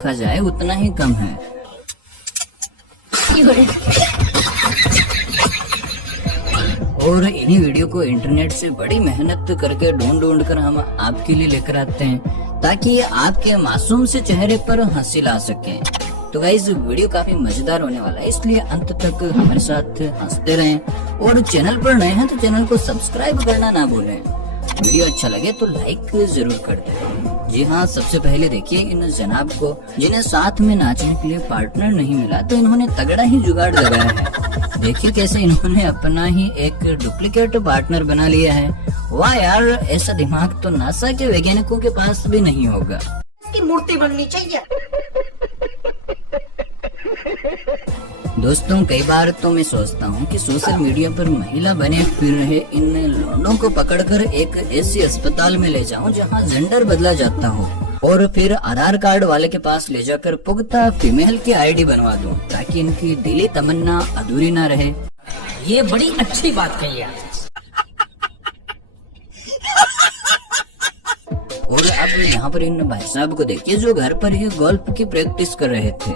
देखा जाए उतना ही कम है। और इन्हीं वीडियो को इंटरनेट से बड़ी मेहनत करके ढूंढ कर हम आपके लिए लेकर आते हैं ताकि आपके मासूम से चेहरे पर हंसी ला सके। तो गाइस वीडियो काफी मजेदार होने वाला है, इसलिए अंत तक हमारे साथ हंसते रहें। और चैनल पर नए हैं तो चैनल को सब्सक्राइब करना ना भूलें। वीडियो अच्छा लगे तो लाइक जरूर कर दें। जी हाँ, सबसे पहले देखिए इन जनाब को, जिन्हें साथ में नाचने के लिए पार्टनर नहीं मिला तो इन्होंने तगड़ा ही जुगाड़ लगाया है। देखिए कैसे इन्होंने अपना ही एक डुप्लीकेट पार्टनर बना लिया है। वाह यार, ऐसा दिमाग तो नासा के वैज्ञानिकों के पास भी नहीं होगा। इसकी मूर्ति बननी चाहिए। दोस्तों कई बार तो मैं सोचता हूँ कि सोशल मीडिया पर महिला बने फिर रहे इन लौंडों को पकड़कर एक ऐसी अस्पताल में ले जाऊं जहां जेंडर बदला जाता हो और फिर आधार कार्ड वाले के पास ले जाकर पुख्ता फीमेल की आईडी बनवा दूं ताकि इनकी दिली तमन्ना अधूरी ना रहे। ये बड़ी अच्छी बात कही है। और अब यहाँ पर इन भाई साहब को देखिए जो घर पर ही गोल्फ की प्रैक्टिस कर रहे थे,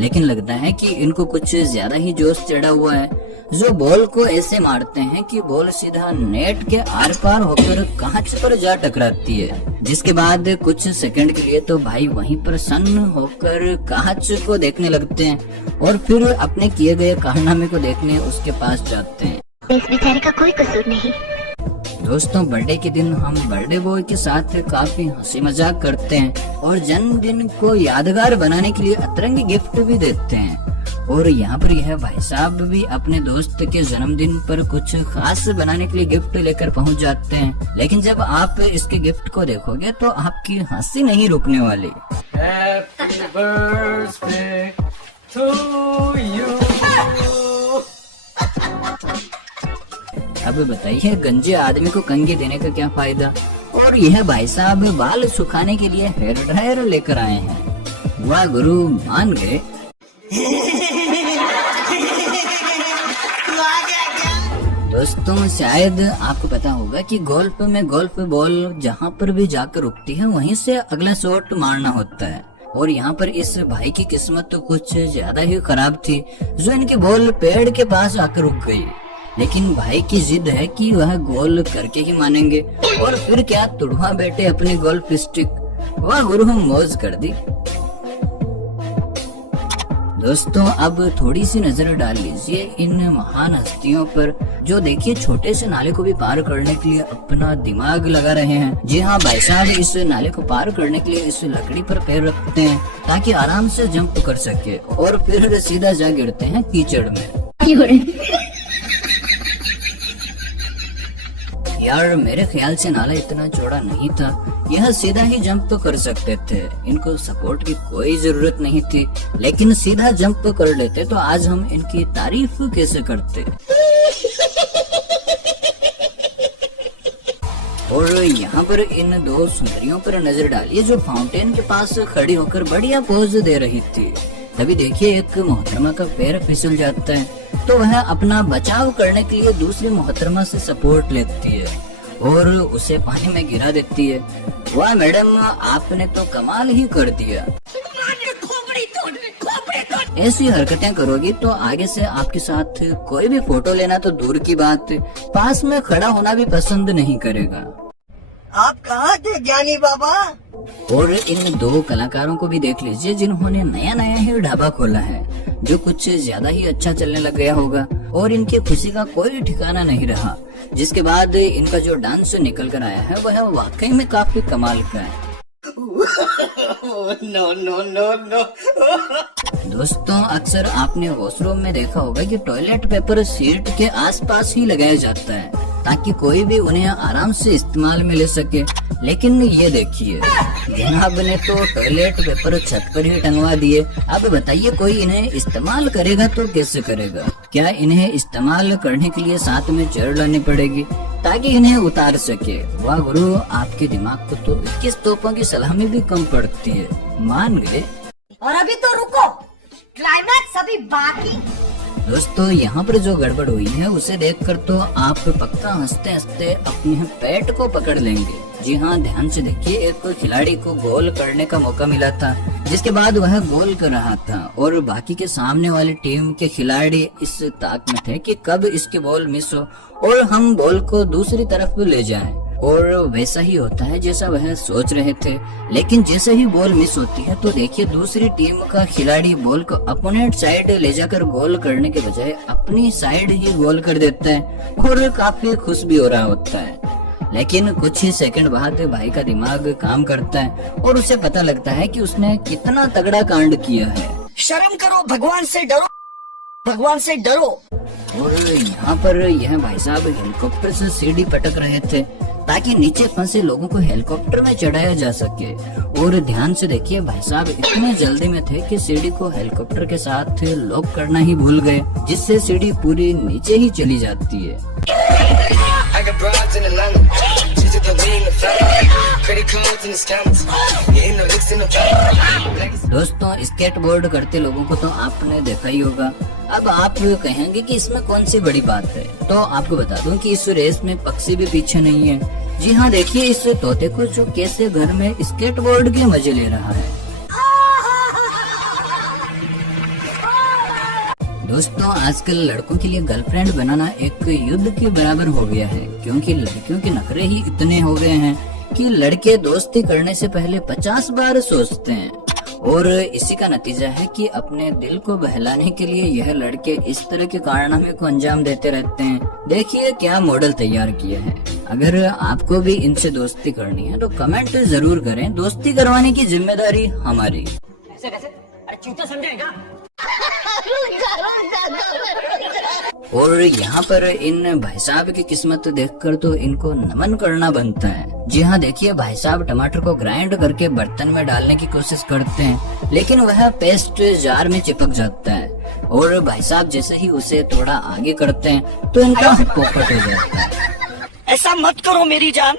लेकिन लगता है कि इनको कुछ ज्यादा ही जोश चढ़ा हुआ है। जो बॉल को ऐसे मारते हैं कि बॉल सीधा नेट के आर पार होकर कांच पर जा टकराती है, जिसके बाद कुछ सेकंड के लिए तो भाई वहीं पर सन्न होकर कांच को देखने लगते हैं और फिर अपने किए गए कारनामे को देखने उसके पास जाते हैं। इस बेचारे का कोई कसूर नहीं। दोस्तों बर्थडे के दिन हम बर्थडे बॉय के साथ काफी हंसी मजाक करते हैं और जन्मदिन को यादगार बनाने के लिए अतरंगी गिफ्ट भी देते हैं। और यहाँ पर यह भाई साहब भी अपने दोस्त के जन्मदिन पर कुछ खास बनाने के लिए गिफ्ट लेकर पहुँच जाते हैं, लेकिन जब आप इसके गिफ्ट को देखोगे तो आपकी हंसी नहीं रुकने वाली। Happy birthday to you। अब बताइए गंजे आदमी को कंघी देने का क्या फायदा। और यह भाई साहब बाल सुखाने के लिए हेयर ड्रायर लेकर आए हैं। वाह गुरु, मान गए। दोस्तों शायद आपको पता होगा कि गोल्फ में गोल्फ बॉल जहाँ पर भी जाकर रुकती है वहीं से अगला शॉट मारना होता है। और यहाँ पर इस भाई की किस्मत तो कुछ ज्यादा ही खराब थी, जो इनकी बॉल पेड़ के पास आकर रुक गई। लेकिन भाई की जिद है कि वह गोल करके ही मानेंगे। और फिर क्या तुड़वा बेटे अपनी गोल्फ स्टिक। वाह गुरु, मौज कर दी। दोस्तों अब थोड़ी सी नजर डाल लीजिए इन महान हस्तियों पर, जो देखिए छोटे से नाले को भी पार करने के लिए अपना दिमाग लगा रहे हैं। जी हाँ भाई साहब, इस नाले को पार करने के लिए इस लकड़ी पर पैर रखते हैं ताकि आराम से जंप कर सके और फिर सीधा जा गिरते हैं कीचड़ में। यार मेरे ख्याल से नाला इतना चौड़ा नहीं था, यह सीधा ही जंप तो कर सकते थे, इनको सपोर्ट की कोई जरूरत नहीं थी, लेकिन सीधा जंप कर लेते तो आज हम इनकी तारीफ कैसे करते। और यहाँ पर इन दो सुंदरियों पर नजर डालिए जो फाउंटेन के पास खड़ी होकर बढ़िया पोज दे रही थी। तभी देखिए एक मोहतरमा का पैर फिसल जाता है तो वह अपना बचाव करने के लिए दूसरी मोहतरमा से सपोर्ट लेती है और उसे पानी में गिरा देती है। वाह मैडम, आपने तो कमाल ही कर दिया। ऐसी हरकतें करोगी तो आगे से आपके साथ कोई भी फोटो लेना तो दूर की बात, पास में खड़ा होना भी पसंद नहीं करेगा। आप कहाँ थे ज्ञानी बाबा? और इन दो कलाकारों को भी देख लीजिए जिन्होंने नया ही ढाबा खोला है, जो कुछ ज्यादा ही अच्छा चलने लग गया होगा और इनकी खुशी का कोई ठिकाना नहीं रहा, जिसके बाद इनका जो डांस निकल कर आया है वह वाकई में काफी कमाल का है। No no no no. दोस्तों अक्सर आपने वॉशरूम में देखा होगा कि टॉयलेट पेपर सीट के आसपास ही लगाया जाता है ताकि कोई भी उन्हें आराम से इस्तेमाल में ले सके, लेकिन ये देखिए जनाब ने तो टॉयलेट पेपर छत पर ही टंगवा दिए। अब बताइए कोई इन्हें इस्तेमाल करेगा तो कैसे करेगा? क्या इन्हें इस्तेमाल करने के लिए साथ में चेयर लानी पड़ेगी ताकि इन्हें उतार सके? वाह गुरु, आपके दिमाग को तो 21 तोपों की सलामी भी कम पड़ती है। मान गए। और अभी तो रुको, क्लाइमैक्स अभी बाकी। दोस्तों यहाँ पर जो गड़बड़ हुई है उसे देखकर तो आप पक्का हंसते हंसते अपने पेट को पकड़ लेंगे। जी हाँ, ध्यान से देखिए, एक खिलाड़ी को गोल करने का मौका मिला था, जिसके बाद वह गोल कर रहा था और बाकी के सामने वाली टीम के खिलाड़ी इस ताक में थे कि कब इसकी बॉल मिस हो और हम बॉल को दूसरी तरफ ले जाएं। और वैसा ही होता है जैसा वह सोच रहे थे, लेकिन जैसे ही बॉल मिस होती है तो देखिए दूसरी टीम का खिलाड़ी बॉल को अपोनेंट साइड ले जाकर गोल करने के बजाय अपनी साइड ही गोल कर देता है और काफी खुश भी हो रहा होता है। लेकिन कुछ ही सेकंड बाद भाई का दिमाग काम करता है और उसे पता लगता है कि उसने कितना तगड़ा कांड किया है। शर्म करो, भगवान से डरो, भगवान से डरो। और यहाँ पर यह भाई साहब हेलीकॉप्टर से सीढ़ी पटक रहे थे ताकि नीचे फंसे लोगों को हेलीकॉप्टर में चढ़ाया जा सके। और ध्यान से देखिए, भाई साहब इतने जल्दी में थे कि सीढ़ी को हेलीकॉप्टर के साथ लॉक करना ही भूल गए, जिससे सीढ़ी पूरी नीचे ही चली जाती है। दोस्तों, स्केटबोर्ड करते लोगों को तो आपने देखा ही होगा। अब आप कहेंगे कि इसमें कौन सी बड़ी बात है, तो आपको बता दूं कि इस रेस में पक्षी भी पीछे नहीं है। जी हाँ, देखिए इस तोते को जो कैसे घर में स्केटबोर्ड के मजे ले रहा है। दोस्तों, आजकल लड़कों के लिए गर्लफ्रेंड बनाना एक युद्ध के बराबर हो गया है, क्योंकि लड़कियों के नखरे ही इतने हो गए हैं कि लड़के दोस्ती करने से पहले 50 बार सोचते हैं। और इसी का नतीजा है कि अपने दिल को बहलाने के लिए यह लड़के इस तरह के कारनामे को अंजाम देते रहते हैं। देखिए क्या मॉडल तैयार किया है। अगर आपको भी इनसे दोस्ती करनी है तो कमेंट जरूर करें, दोस्ती करवाने की जिम्मेदारी हमारी। ऐसे कैसे? अरे चूते समझेगा। और यहाँ पर इन भाई साहब की किस्मत देखकर तो इनको नमन करना बनता है। जी हाँ, देखिए भाई साहब टमाटर को ग्राइंड करके बर्तन में डालने की कोशिश करते हैं, लेकिन वह पेस्ट जार में चिपक जाता है। और भाई साहब जैसे ही उसे थोड़ा आगे करते हैं तो इनका पोपट हो जाता है। ऐसा मत करो मेरी जान।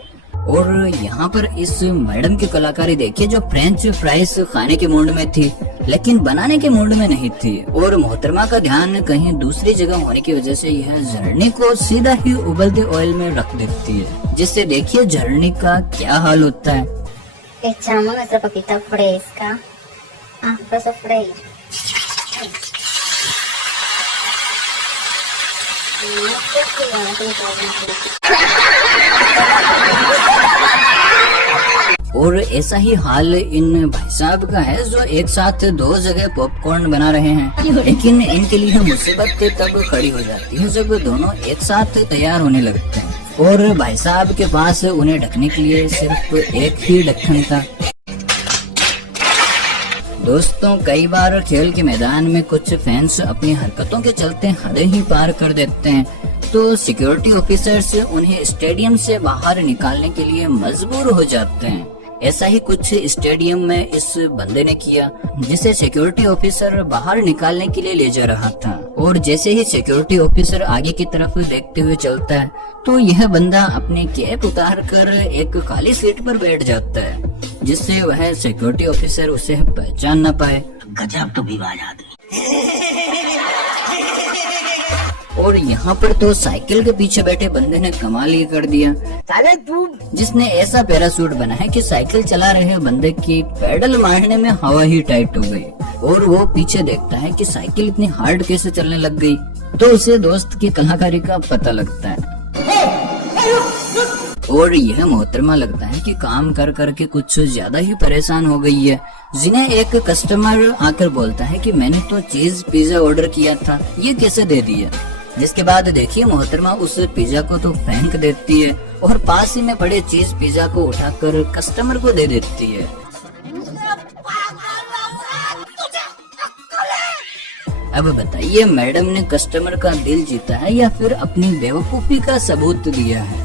और यहाँ पर इस मैडम की कलाकारी देखिए, जो फ्रेंच फ्राइज खाने के मूड में थी लेकिन बनाने के मूड में नहीं थी। और मोहतरमा का ध्यान कहीं दूसरी जगह होने की वजह से यह झरने को सीधा ही उबलते ऑयल में रख देती है, जिससे देखिए झरने का क्या हाल होता है। Echamos nuestra papita fresca a sofreír. और ऐसा ही हाल इन भाई साहब का है, जो एक साथ दो जगह पॉपकॉर्न बना रहे हैं। लेकिन इनके लिए मुसीबत तब खड़ी हो जाती है जब दोनों एक साथ तैयार होने लगते हैं। और भाई साहब के पास उन्हें ढकने के लिए सिर्फ एक ही ढक्कन था। दोस्तों, कई बार खेल के मैदान में कुछ फैंस अपनी हरकतों के चलते हदें ही पार कर देते हैं, तो सिक्योरिटी ऑफिसर्स उन्हें स्टेडियम से बाहर निकालने के लिए मजबूर हो जाते हैं। ऐसा ही कुछ स्टेडियम में इस बंदे ने किया, जिसे सिक्योरिटी ऑफिसर बाहर निकालने के लिए ले जा रहा था। और जैसे ही सिक्योरिटी ऑफिसर आगे की तरफ देखते हुए चलता है तो यह बंदा अपनी कैप उतार कर एक खाली सीट पर बैठ जाता है, जिससे वह सिक्योरिटी ऑफिसर उसे पहचान न पाए। गजब तो विवाद आदमी। और यहाँ पर तो साइकिल के पीछे बैठे बंदे ने कमाल ही कर दिया, साले तू जिसने ऐसा पैरासूट बना है कि साइकिल चला रहे बंदे की पेडल मारने में हवा ही टाइट हो गई। और वो पीछे देखता है कि साइकिल इतनी हार्ड कैसे चलने लग गई, तो उसे दोस्त की कलाकारी का पता लगता है। और यह मोहतरमा लगता है कि काम कर करके कुछ ज्यादा ही परेशान हो गई है, जिन्हें एक कस्टमर आकर बोलता है कि मैंने तो चीज पिज्जा ऑर्डर किया था, ये कैसे दे दिया। जिसके बाद देखिए मोहतरमा उस पिज्जा को तो फेंक देती है और पास ही में पड़े चीज पिज्जा को उठाकर कस्टमर को दे देती है। अब बताइए, मैडम ने कस्टमर का दिल जीता है या फिर अपनी बेवकूफी का सबूत दिया है।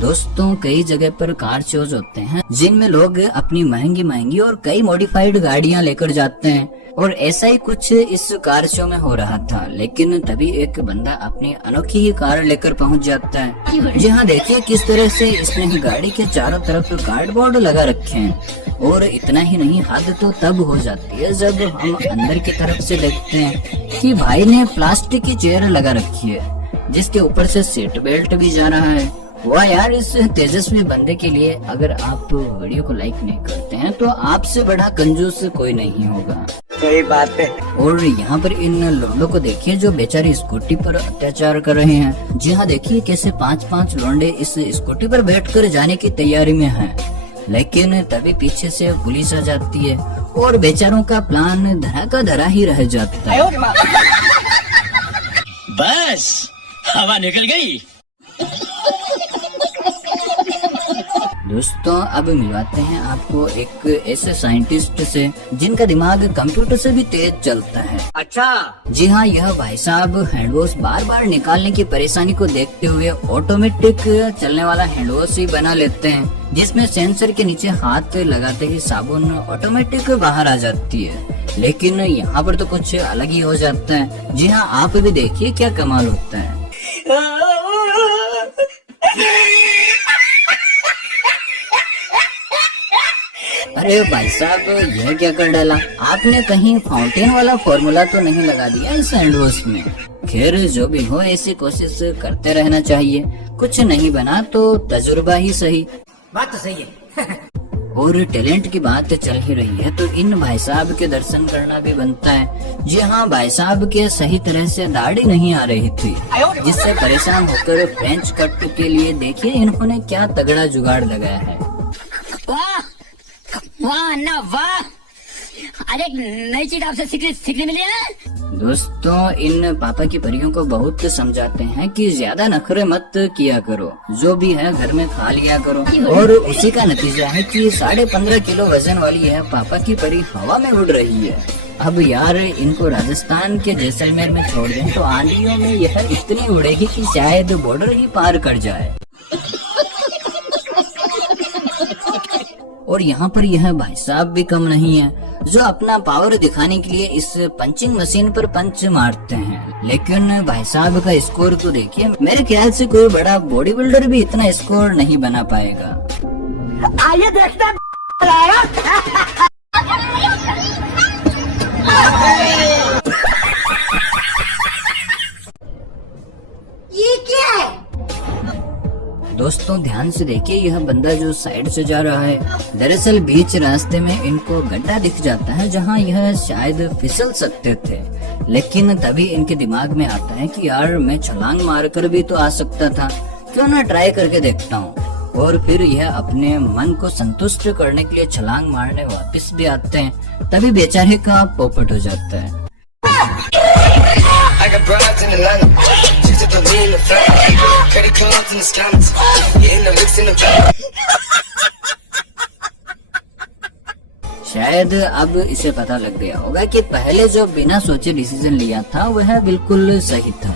दोस्तों, कई जगह पर कार शोज होते हैं जिनमें लोग अपनी महंगी महंगी और कई मॉडिफाइड गाड़ियां लेकर जाते हैं, और ऐसा ही कुछ इस कार शो में हो रहा था। लेकिन तभी एक बंदा अपनी अनोखी ही कार लेकर पहुंच जाता है। जी हाँ, देखिए किस तरह से इसने गाड़ी के चारों तरफ कार्डबोर्ड लगा रखे हैं और इतना ही नहीं, हद तो तब हो जाती है जब हम अंदर की तरफ से देखते हैं कि भाई ने प्लास्टिक की चेयर लगा रखी है जिसके ऊपर से सीट बेल्ट भी जा रहा है। वाह यार, इस तेजस्वी बंदे के लिए अगर आप वीडियो को लाइक नहीं करते हैं तो आपसे बड़ा कंजूस कोई नहीं होगा। सही बात है। और यहाँ पर इन लोंडों को देखिए जो बेचारी स्कूटी पर अत्याचार कर रहे हैं। जी हाँ, देखिए कैसे 5-5 लोंडे इस स्कूटी पर बैठकर जाने की तैयारी में हैं, लेकिन तभी पीछे से पुलिस आ जाती है और बेचारों का प्लान धरा का धरा ही रह जाता है। बस हवा निकल गई। दोस्तों, अब मिलवाते हैं आपको एक ऐसे साइंटिस्ट से जिनका दिमाग कंप्यूटर से भी तेज चलता है। अच्छा। जी हाँ, यह भाई साहब हैंडवॉश बार बार निकालने की परेशानी को देखते हुए ऑटोमेटिक चलने वाला हैंडवॉश ही बना लेते हैं, जिसमें सेंसर के नीचे हाथ लगाते ही साबुन ऑटोमेटिक बाहर आ जाती है। लेकिन यहाँ पर तो कुछ अलग ही हो जाता है। जी हाँ, आप भी देखिए क्या कमाल होता है। अरे भाई साहब, यह क्या कर डाला आपने? कहीं फाउंटेन वाला फॉर्मूला तो नहीं लगा दिया इस हैंडवॉश में? खैर, जो भी हो ऐसी कोशिश करते रहना चाहिए। कुछ नहीं बना तो तजुर्बा ही सही। बात तो सही है। और टैलेंट की बात चल ही रही है तो इन भाई साहब के दर्शन करना भी बनता है। जी हाँ, भाई साहब के सही तरह से दाढ़ी नहीं आ रही थी, जिससे परेशान होकर फ्रेंच कट के लिए देखिए इन्होंने क्या तगड़ा जुगाड़ लगाया है। वाह वाह अन्ना वाह, अरे नई चीज आपसे सीखने मिली है। दोस्तों, इन पापा की परियों को बहुत समझाते हैं कि ज्यादा नखरे मत किया करो, जो भी है घर में खा लिया करो। और उसी का नतीजा है कि 15.5 किलो वजन वाली है पापा की परी हवा में उड़ रही है। अब यार, इनको राजस्थान के जैसलमेर में छोड़ दें तो आंधियों में यह इतनी उड़ेगी कि शायद बॉर्डर ही पार कर जाए। और यहाँ पर यह भाई साहब भी कम नहीं है, जो अपना पावर दिखाने के लिए इस पंचिंग मशीन पर पंच मारते हैं। लेकिन भाई साहब का स्कोर तो देखिए, मेरे ख्याल से कोई बड़ा बॉडी बिल्डर भी इतना स्कोर नहीं बना पाएगा। आइए देखते हैं। ये क्या है? दोस्तों, ध्यान से देखिए, यह बंदा जो साइड से जा रहा है, दरअसल बीच रास्ते में इनको गड्ढा दिख जाता है जहां यह शायद फिसल सकते थे। लेकिन तभी इनके दिमाग में आता है कि यार, मैं छलांग मारकर भी तो आ सकता था, क्यों ना ट्राई करके देखता हूँ। और फिर यह अपने मन को संतुष्ट करने के लिए छलांग मारने वापस भी आते हैं। तभी बेचारे का पोपट हो जाता है। I got broads in Atlanta, just to lean in the front, credit cards in the scammers, getting the licks in the back. शायद अब इसे पता लग गया होगा कि पहले जो बिना सोचे डिसीजन लिया था वह बिल्कुल सही था।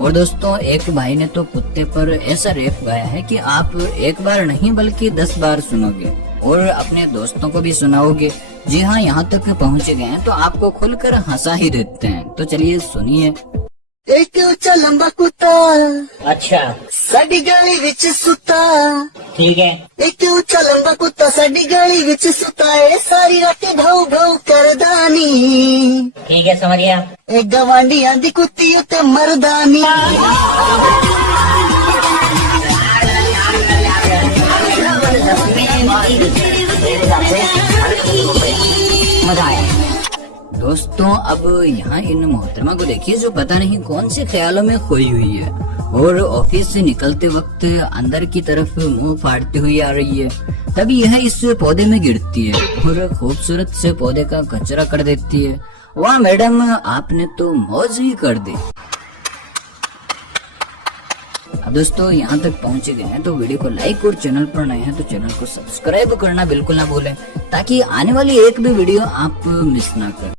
और दोस्तों, एक भाई ने तो कुत्ते पर ऐसा रेप गाया है कि आप एक बार नहीं बल्कि 10 बार सुनोगे और अपने दोस्तों को भी सुनाओगे। जी हाँ, यहाँ तक पहुँच गए हैं तो आपको खुलकर हंसा ही देते हैं। तो चलिए सुनिए। एक ऊंचा लंबा कुत्ता, अच्छा, साडी गली विच सुता। ठीक है। एक ऊंचा लंबा कुत्ता साडी गली विच सुता है, सारी रात भाऊ भाऊ करदानी। ठीक है, समझ गया। एक गवांडियां दी कुत्ती उते मरदानी। मजा आया। दोस्तों, अब यहाँ इन मोहतरमा को देखिए जो पता नहीं कौन से ख्यालों में खोई हुई है और ऑफिस से निकलते वक्त अंदर की तरफ मुंह फाड़ती हुई आ रही है। तभी यह इस पौधे में गिरती है और खूबसूरत से पौधे का कचरा कर देती है। वाह मैडम, आपने तो मौज ही कर दी। अब दोस्तों, यहाँ तक पहुँचे गए हैं तो वीडियो को लाइक और चैनल पर नए हैं तो चैनल को सब्सक्राइब करना बिल्कुल ना भूलें, ताकि आने वाली एक भी वीडियो आप मिस ना करें।